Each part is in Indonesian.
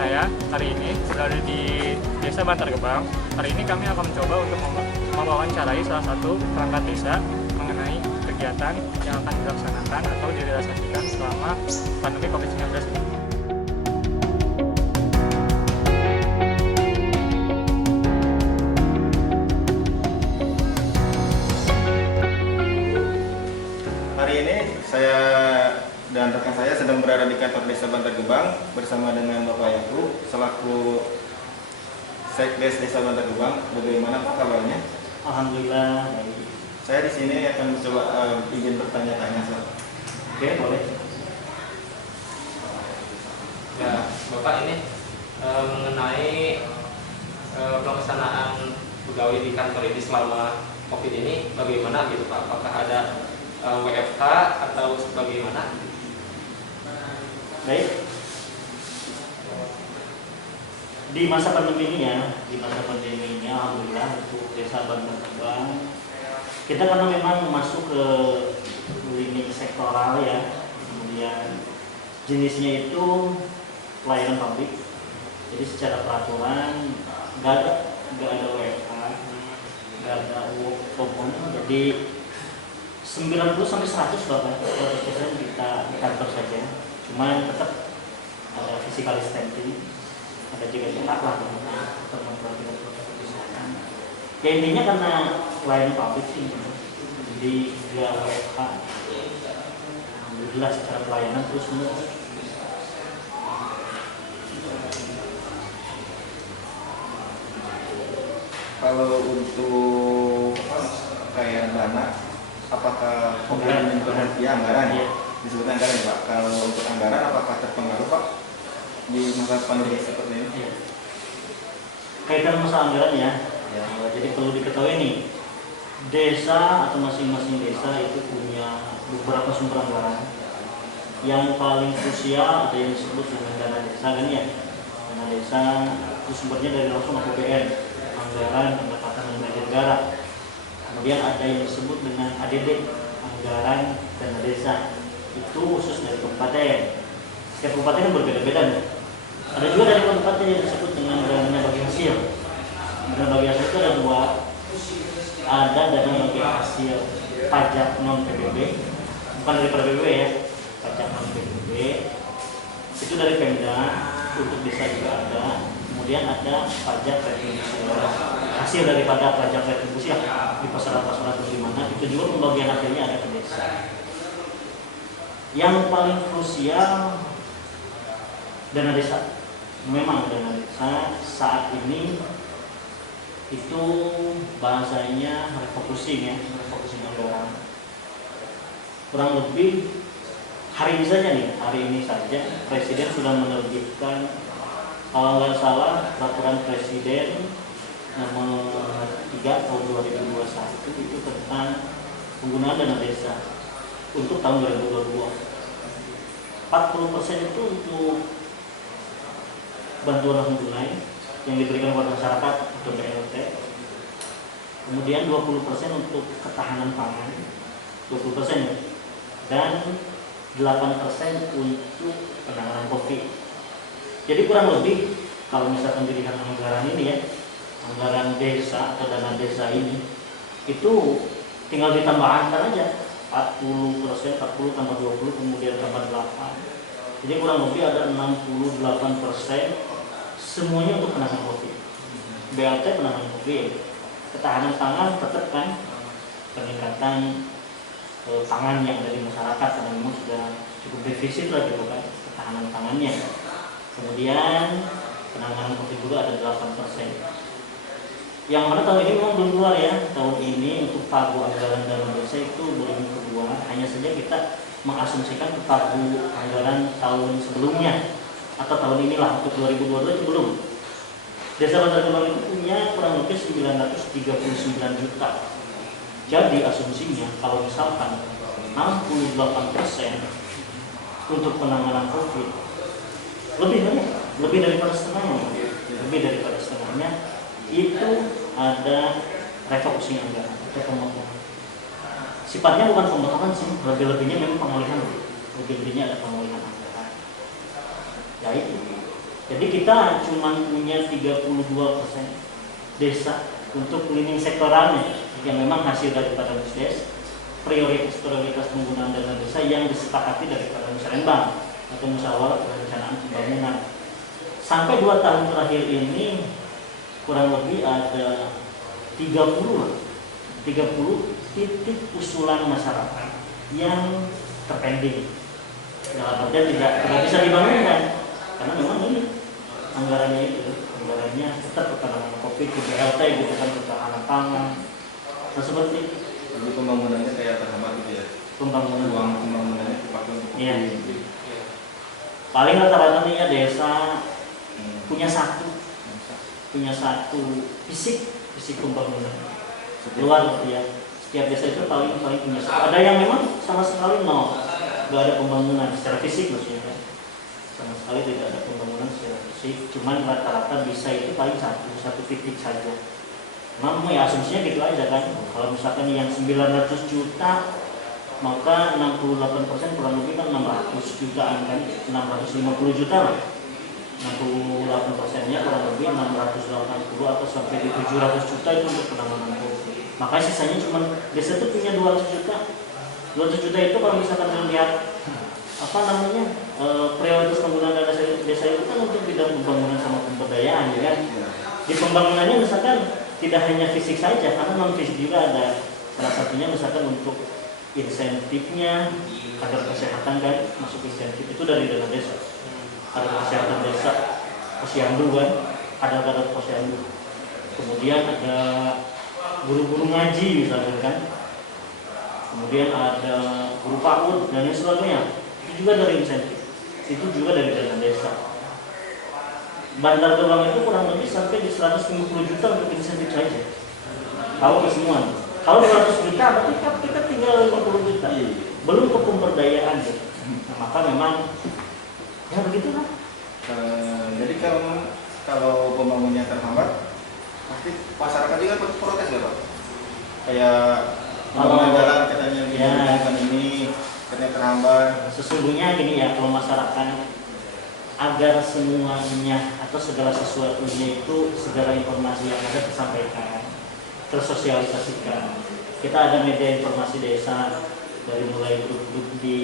saya hari ini berada di Desa Bantar Gebang. Hari ini kami akan mencoba untuk mewawancarai salah satu perangkat desa mengenai kegiatan yang akan dilaksanakan atau direalisasikan selama pandemi COVID-19 ini. Hari ini saya dan rekan saya sedang berada di kantor Desa Bantar Gebang bersama dengan Bapak Yakub selaku Sekdes Desa Bantar Gebang. Bagaimana Pak kabarnya? Alhamdulillah. Saya di sini akan mencoba izin bertanya-tanya, Pak. Oke, boleh. Ya, Bapak ini mengenai pelaksanaan pegawai di kantor ini selama COVID ini bagaimana gitu Pak? Apakah ada WFH atau bagaimana? Baik. Di masa pandemi ini alhamdulillah untuk Desa Bantar Gebang kita karena memang masuk ke lini sektoral ya, kemudian jenisnya itu pelayanan publik. Jadi secara peraturan nggak ada WFH, nggak ada work from home. Jadi 90 sampai 100 bahkan 100% kita di kantor saja. Cuman tetap ada physical distancing, ada jaga jarak lah untuk memperhatikan protokol kesehatan. Ya intinya karena pelayanan publik sih, jadi nggak WFH. Alhamdulillah secara pelayanan terus menerus. Kalau untuk kayak dana, apakah Anggaran. anggaran Iya. disebut anggaran ya Pak? Kalau untuk anggaran apakah terpengaruh Pak di masa pandemi seperti ini? Iya. Kaitan masalah anggaran ya, Ya. jadi perlu diketahui nih, desa atau masing-masing desa itu punya beberapa sumber anggaran. Yang paling krusial ada yang disebut dengan dana desa kan ya. Dana desa itu sumbernya dari langsung APBN, anggaran pendapatan dan belanja negara. Kemudian ada yang disebut dengan ADD, anggaran dana desa, itu khusus dari kabupaten. Setiap kabupaten kan berbeda-beda nih. Ada juga dari kabupaten yang disebut dengan dana bagi hasil. Dana bagi hasil itu ada dua. Ada dana bagi hasil pajak non PBB, bukan dari PBB ya, pajak non PBB. Itu dari Pemda, untuk desa juga ada. Kemudian ada pajak retribusi, hasil daripada pajak retribusi di pasaran-pasaran di mana itu juga pembagian hasilnya ada ke desa. Yang paling krusial dana desa. Memang dana desa saat ini itu bahasanya refocusing anggaran. Kurang lebih hari ini saja Presiden sudah menerbitkan, kalau nggak salah, peraturan Presiden nomor 3 tahun 2021 itu tentang penggunaan dana desa untuk tahun 2022. 40% itu untuk bantuan langsung tunai yang diberikan kepada masyarakat atau BLT. Kemudian 20% untuk ketahanan pangan, 20% ya. Dan 8% untuk penanganan COVID. Jadi kurang lebih kalau misalkan dilihat anggaran ini ya, anggaran desa atau dana desa ini itu tinggal ditambah angka aja, 40%, 40 tambah 20 kemudian tambah 8. Jadi kurang lebih ada 68% semuanya untuk penanganan COVID. BLT penanganan COVID, ketahanan pangan tetap kan, peningkatan pangan yang dari masyarakat karena memang sudah cukup defisit lah gitu kan ketahanan pangannya. Kemudian penanganan COVID juga ada 8%. Yang mana tahun ini memang belum keluar ya. Tahun ini untuk pagu anggaran dana desa itu belum keluar. Hanya saja kita mengasumsikan ke pagu anggaran tahun sebelumnya atau tahun inilah untuk 2022 itu belum. Desa Bantar Gebang itu punya kurang lebih 939 juta. Jadi asumsinya kalau misalkan 68% untuk penanganan COVID, lebih daripada setengahnya itu ada refocusing anggaran atau pemotongan. Sifatnya bukan pemotongan sih, lebih-lebihnya memang pengalihan. Lebih-lebihnya ada pengalihan anggaran. Ya itu. Jadi kita cuma punya 32% desa untuk cleaning sektoralnya yang memang hasil daripada Musdes, prioritas penggunaan dana desa yang disepakati daripada musyawarah atau musyawarah perencanaan pembangunan. Sampai 2 tahun terakhir ini kurang lebih ada 30 titik usulan masyarakat yang terpending, dalam artian tidak bisa dibangunkan karena memang ini anggarannya tetap penanganan COVID, BLT gitu kan, ketahanan pangan. Nah seperti itu. Jadi pembangunannya kayak terhambat gitu ya. Uang pembangunannya dipakai untuk Iya. Paling rata-rata nih ya desa punya satu fisik pembangunan. Luar ya. Setiap desa itu paling punya satu. Ada yang memang sama sekali nggak ada pembangunan secara fisik maksudnya kan. Sama sekali tidak ada pembangunan secara fisik. Cuman rata-rata bisa itu paling satu titik saja. Memang ya asumsinya gitu aja kan. Kalau misalkan yang 900 juta maka 68% kurang lebih kan 600 jutaan kan, 650 juta lah. 68%-nya kurang lebih 680 atau sampai di 700 juta itu untuk penanganan COVID. Makanya sisanya cuma desa itu punya 200 juta. 200 juta itu kalau misalkan melihat prioritas penggunaan dana desa itu kan untuk bidang pembangunan sama pemberdayaan ya kan. Di pembangunannya misalkan tidak hanya fisik saja, karena non fisik juga ada. Salah satunya misalkan untuk insentifnya, kadar kesehatan kan masuk insentif itu dari dana desa. Kadar kesehatan desa, posyandu kan, ada kadar posyandu. Kemudian ada guru-guru ngaji misalkan kan. Kemudian ada guru PAUD dan lain sebagainya. Itu juga dari insentif. Itu juga dari dana desa. Bantar Gebang itu kurang lebih sampai di 150 juta untuk insentif saja. Kalau ke semua. Kalau 200 juta berarti kita tinggal 50 juta. Belum ke pemberdayaan gitu. Nah, maka memang ya begitulah. Jadi kalau pembangunannya terhambat, pasti masyarakat juga protes ya Pak? Kayak pembangunan jalan katanya ini katanya terhambat. Sesungguhnya gini ya, kalau masyarakat agar semuanya atau segala sesuatunya itu segala informasi yang ada tersampaikan, tersosialisasikan. Kita ada media informasi desa dari mulai grup-grup di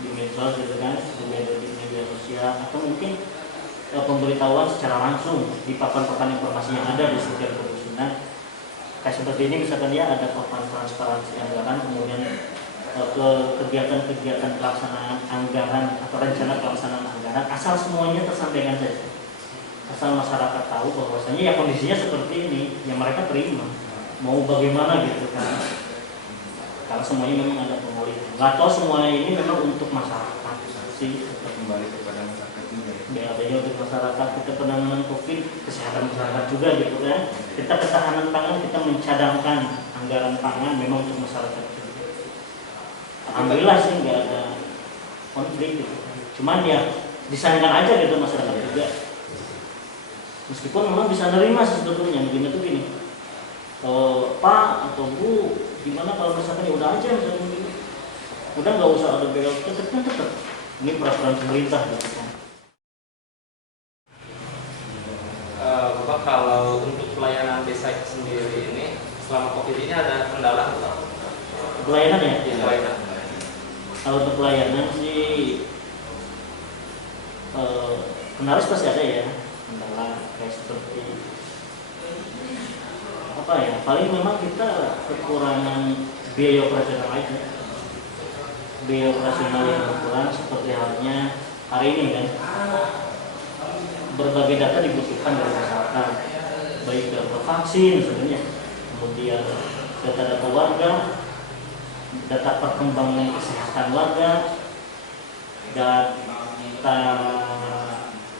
di medsos gitu kan, di media sosial atau mungkin pemberitahuan secara langsung di papan-papan informasi yang ada di setiap perusahaan. Kayak seperti ini misalkan ya ada papan transparansi anggaran, kemudian ke kegiatan pelaksanaan anggaran atau rencana pelaksanaan anggaran, asal semuanya tersampaikan saja, asal masyarakat tahu bahwasanya ya kondisinya seperti ini, yang mereka terima mau bagaimana gitu kan, karena semuanya memang ada pemulihan. Nggak tahu semua ini memang untuk masyarakat sih, Kembali kepada masyarakat juga. BLT-nya untuk masyarakat, kita penanganan COVID, kesehatan masyarakat juga gitu kan, kita ketahanan pangan, kita mencadangkan anggaran pangan memang untuk masyarakat juga. Alhamdulillah sih nggak ada konflik gitu. Cuman ya disayangkan aja gitu masyarakat juga. Meskipun memang bisa nerima sebetulnya, begini tuh gini. Pak atau Bu, gimana kalau misalkan ya udah aja misalkan gitu. Udah nggak usah ada BLT, tetap. Ini peraturan pemerintah gitu kan. Bapak, kalau untuk pelayanan desa sendiri ini selama COVID ini ada kendala atau Pelayanan ya? pelayanan? Kalau untuk pelayanan sih kendala pasti ada ya, kendala kayak seperti apa ya, paling memang kita kekurangan biaya operasional aja, biaya operasional yang berkurang, seperti halnya hari ini kan berbagai data dibutuhkan dari masyarakat, baik data vaksin sebenarnya, kemudian data-data warga, data perkembangan kesehatan warga, data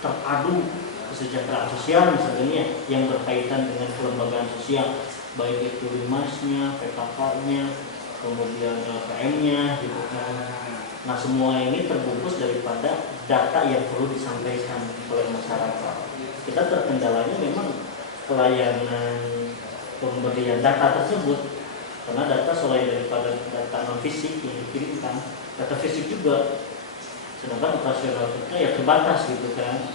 terpadu kesejahteraan sosial misalnya yang berkaitan dengan kelembagaan sosial, baik itu Limasnya, PKK-nya, kemudian LPM-nya gitu kan. Nah semua ini terbungkus daripada data yang perlu disampaikan oleh masyarakat. Kita terkendalanya memang pelayanan pemberian data tersebut, karena data selain daripada data non fisik yang dikirimkan, data fisik juga sedangkan operasional kita ya terbatas gitu kan.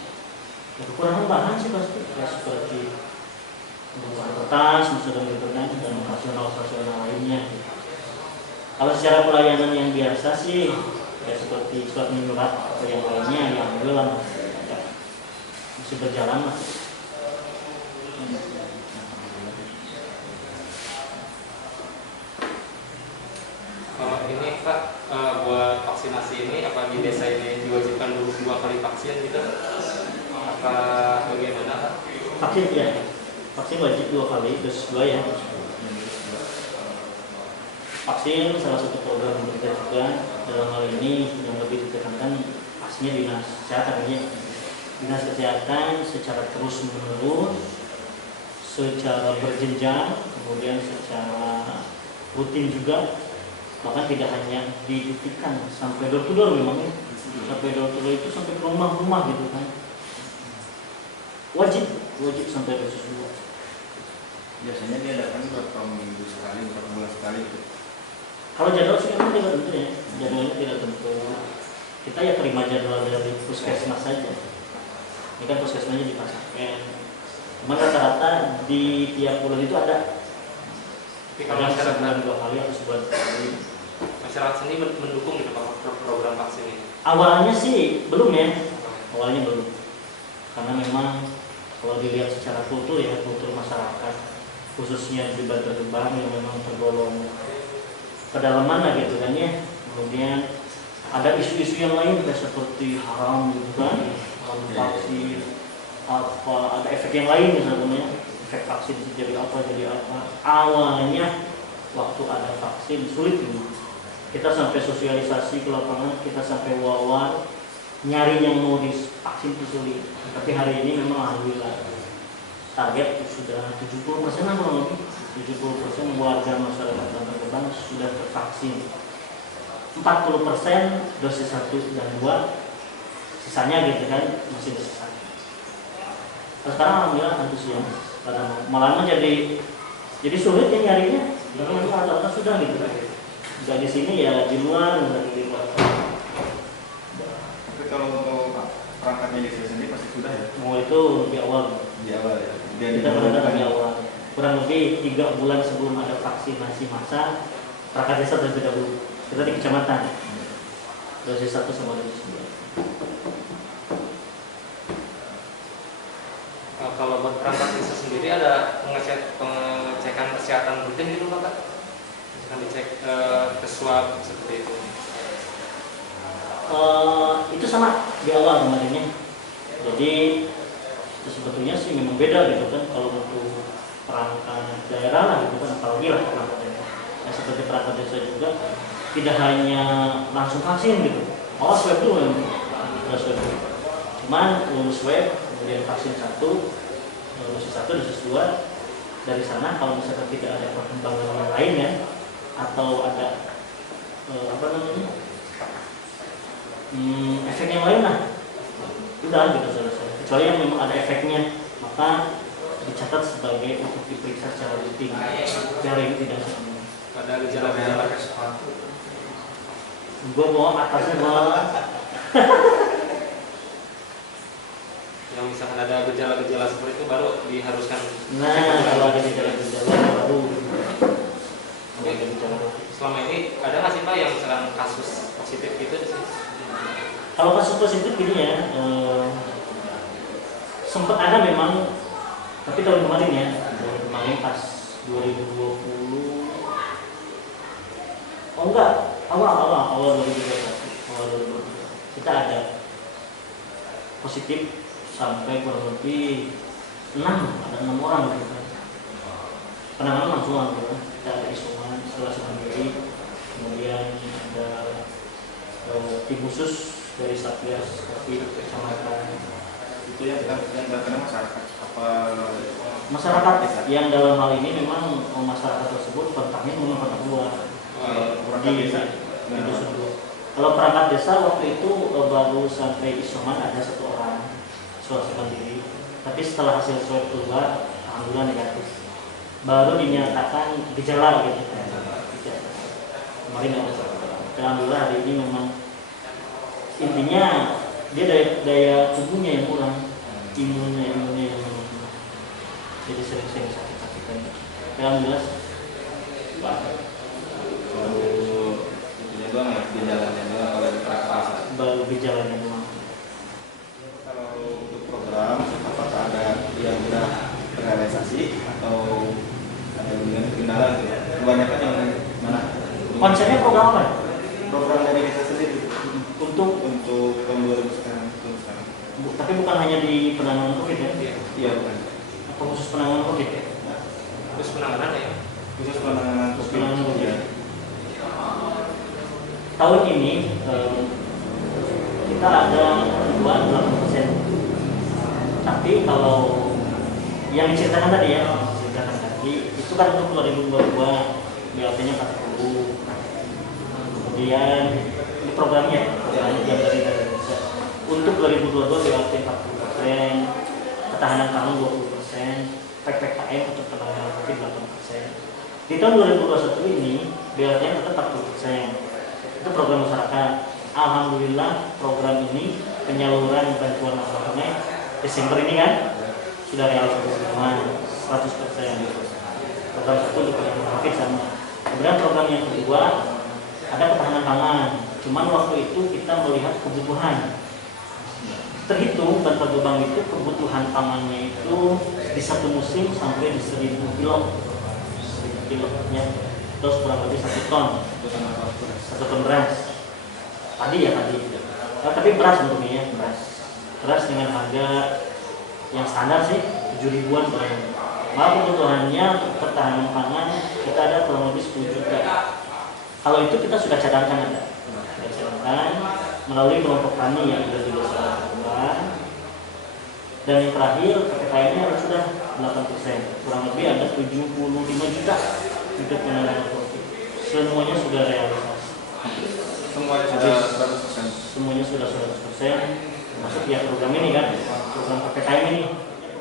Ya, kekurangan bahan sih pasti ya, seperti pembuatan kertas misalnya gitu kan, dan operasional lainnya gitu. Kalau secara pelayanan yang biasa sih ya seperti surat menyurat atau yang lainnya yang belum ya, masih berjalan lah. Kalau ini Pak, buat vaksinasi ini apa di desa ini diwajibkan 2 kali vaksin gitu? Apa bagaimana Pak? Vaksin ya, vaksin wajib 2 kali, dosis 2 ya. Vaksin salah satu program kita juga dalam hal ini yang lebih ditekankan pastinya dinas kesehatan ya. Dinas kesehatan secara terus menerus, secara berjenjang, kemudian secara rutin juga, bahkan tidak hanya dititikkan sampai door to door memang ya. Sampai door to door itu sampai ke rumah-rumah gitu kan. Wajib sampai dosis 2. Biasanya dia datang berapa minggu sekali, berapa bulan sekali gitu. Kalau jadwal sih memang tidak tentu ya, jadwalnya tidak tentu. Kita ya terima jadwal dari puskesmas saja. Ini kan puskesmasnya dipasangkan. Cuma rata-rata di tiap bulan itu ada. Tapi kalau Ada masyarakat, sebulan 2 kali atau sebulan sekali. masyarakat sendiri mendukung gitu Pak program vaksin ini? Awalnya sih belum ya, awalnya belum. Karena memang kalau dilihat secara kultur ya, kultur masyarakat, khususnya di Bantar Gebang yang memang tergolong pedalaman lah gitu kan ya. Kemudian ada isu-isu yang lain kayak seperti haram gitu kan, haram vaksin, apa ada efek yang lain misalnya, efek vaksin jadi apa. Awalnya waktu ada vaksin sulit ini. Kita sampai sosialisasi ke lapangan, kita sampai wawar, nyari yang mau divaksin itu sulit. Tapi hari ini memang alhamdulillah target sudah 70% lah kurang lebih. 70% warga masyarakat Bantar Gebang sudah tervaksin. 40% dosis 1 dan 2, sisanya gitu kan masih sisa. Sekarang alhamdulillah antusias, karena malah jadi sulit ya nyarinya. Karena memang ada sudah gitu. Nggak di sini ya di luar, nggak di luar. Tapi kalau untuk perangkatnya di sini pasti sudah ya. Mau itu lebih awal. Di awal ya. Kita berada di awal. Kurang lebih 3 bulan sebelum ada vaksinasi massal, perangkat desa terlebih dahulu. Kita di kecamatan. Dosis 1 sama dosis 2. Kalau buat perangkat desa sendiri ada pengecekan kesehatan rutin gitu Pak? Misalkan dicek ke swab seperti itu. Itu sama di awal kemarinnya. Jadi itu sebetulnya sih memang beda gitu kan kalau untuk perangkat daerah lah gitu kan, apalagi lah perangkat daerah. Nah, seperti perangkat desa juga tidak hanya langsung vaksin gitu. Awal swab dulu memang, swab dulu. Cuman lulus swab, kemudian vaksin 1, dosis 1, dosis 2. Dari sana kalau misalkan tidak ada perkembangan yang lain ya, atau ada efek yang lain lah, udah gitu selesai. Kecuali yang memang ada efeknya, maka dicatat sebagai untuk diperiksa secara rutin. Tapi hari ini tidak semua. Ada gejala-gejala Gue bawa atasnya bawa. yang misalkan ada gejala-gejala seperti itu baru diharuskan. Nah, kalau ada gejala-gejala baru. Kalau ada gejala. Selama ini ada nggak sih Pak yang misalkan kasus positif gitu di sini? Kalau kasus positif gini ya, sempat ada memang, tapi tahun kemarin ya, tahun kemarin pas 2020, oh enggak, awal 2021, kita ada positif sampai kurang lebih 6 orang gitu kan. Penanganan langsung gitu. Kita ada isoman, isolasi mandiri, kemudian ada tim khusus dari Satgas Covid kecamatan. Itu yang terkena masyarakat apa? Masyarakat yang dalam hal ini memang masyarakat tersebut kontaknya memang kontak luar. Perangkat desa. Di dusun dua. Kalau perangkat desa waktu itu baru sampai isoman ada 1 orang isolasi mandiri. Tapi setelah hasil swab keluar, alhamdulillah negatif. Baru dinyatakan gejala gitu. Kemarin ada 1 orang. Alhamdulillah hari ini memang intinya dia daya tubuhnya yang kurang, imunnya yang kurang. Jadi sering-sering sakit-sakitan. Yang jelas Itunya doang ya, gejalanya doang kalau di praktek. baru gejalanya doang. Kalau untuk program, apakah ada yang sudah terrealisasi atau ada yang kendala gitu? Kebanyakan yang mana? Konsepnya program apa? Program dari desa sendiri Untuk untuk tahun 2000 sekarang. tapi bukan hanya di penanganan COVID ya? Iya bukan. Atau khusus penanganan COVID ya? Terus penanganan ya. Khusus penanganan Khusus COVID. penanganan COVID. Iya. Tahun ini kita ada kebutuhan 8%. Tapi kalau yang diceritakan tadi ya, itu kan untuk 2022 BLT-nya 40. Kemudian ini programnya yang dari Indonesia. Untuk 2022 BLT 40%, ketahanan pangan 20%, PPKM untuk penanganan COVID 8%. Di tahun 2021 ini BLT-nya tetap 40%. Itu program masyarakat. Alhamdulillah program ini penyaluran bantuan masyarakat Desember ini kan sudah realisasi semua 100%. Program satu untuk penanganan COVID sama. Kemudian program yang kedua ada ketahanan pangan. Cuman waktu itu kita melihat kebutuhan. Terhitung Bantar Gebang itu kebutuhan pangannya itu di satu musim sampai di 1000 kilo. 1000 kilonya. Terus kurang lebih 1 ton. 1 ton beras. Tadi ya tadi. Nah, tapi beras bentuknya ya, beras. Beras dengan harga yang standar sih 7 ribuan per hari. Maka kebutuhannya untuk ketahanan pangan kita ada kurang lebih 10 juta. Kalau itu kita sudah cadangkan ada. Sudah cadangkan melalui kelompok tani yang ada di desa Gebang. Dan yang terakhir PPKM-nya sudah 8%. Kurang lebih ada 75 juta untuk penanganan COVID. Semuanya sudah realisasi. Semuanya sudah 100%. Semuanya sudah 100%. Masuk ya program ini kan, program PPKM ini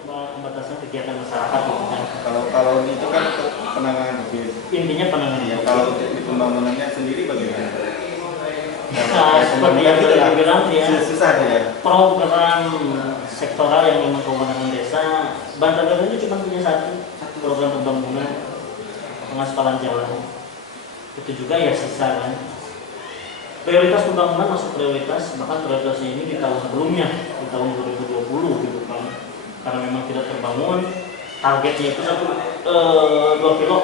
pembatasan kegiatan masyarakat gitu kan. Kalau itu kan untuk penanganan COVID. Intinya penanganan. Ya, kalau untuk di pembangunannya sendiri bagaimana? Nah, seperti yang sudah dibilang ya, susah ya. program sektoral yang memang kewenangan desa, Bantar Gebang itu cuma punya satu program pembangunan pengaspalan jalan. Itu juga ya sisa kan. Prioritas pembangunan masuk prioritas, bahkan prioritasnya ini di tahun sebelumnya, di tahun 2020 gitu kan. Karena memang tidak terbangun, targetnya itu 2 kilo.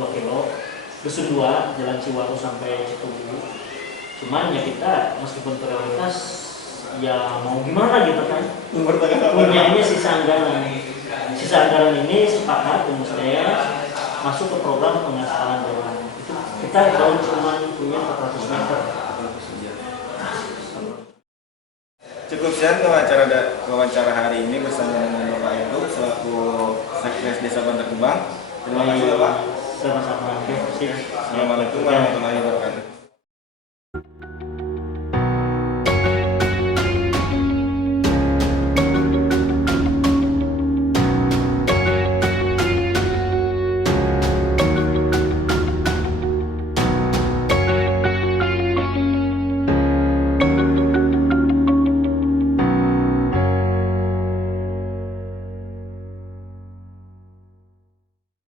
2 kilo. Dusun 2, Jalan Ciwaru sampai Citugu. Cuman ya kita meskipun prioritas, ya mau gimana gitu kan. Punyanya sisa anggaran. Sisa anggaran ini sepakat dengan saya masuk ke program pengaspalan jalan. Kita kalau cuma punya 400 meter. Cukup sekian wawancara hari ini bersama dengan Bapak Itu selaku Sekdes Desa Bantar Gebang. Terima kasih Bapak. Sama-sama. Oke, sip. Assalamualaikum warahmatullahi wabarakatuh.